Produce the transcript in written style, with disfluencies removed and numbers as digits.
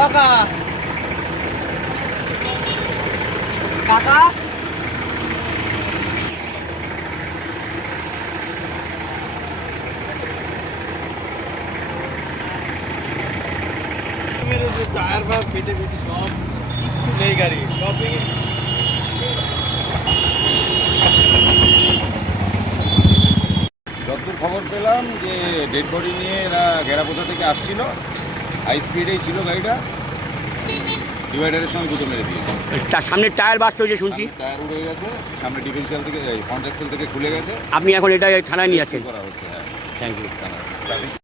Kakak. Kakak. मेरे जो tyre पर पीटे पीटे सब किच्छु नहीं गाड़ी सब যতদূর খবর পেলাম যে ডেড বডি নিয়ে এরা গেরাপোতা থেকে আসছিল, হাই স্পিডেই ছিল গাড়িটা, ডিভাইডারের সঙ্গে দুটো মেরে দিয়েছে। তার সামনের টায়ার বাস্ট হয়েছে শুনছি। টায়ার উড়ে গেছে, সামনে ডিফেন্সিয়াল থেকে ফ্রন্ট অ্যাক্সেল থেকে খুলে গেছে। আপনি এখন এটা থানায় নিয়ে আছেন? করা হচ্ছে, হ্যাঁ। Thank you.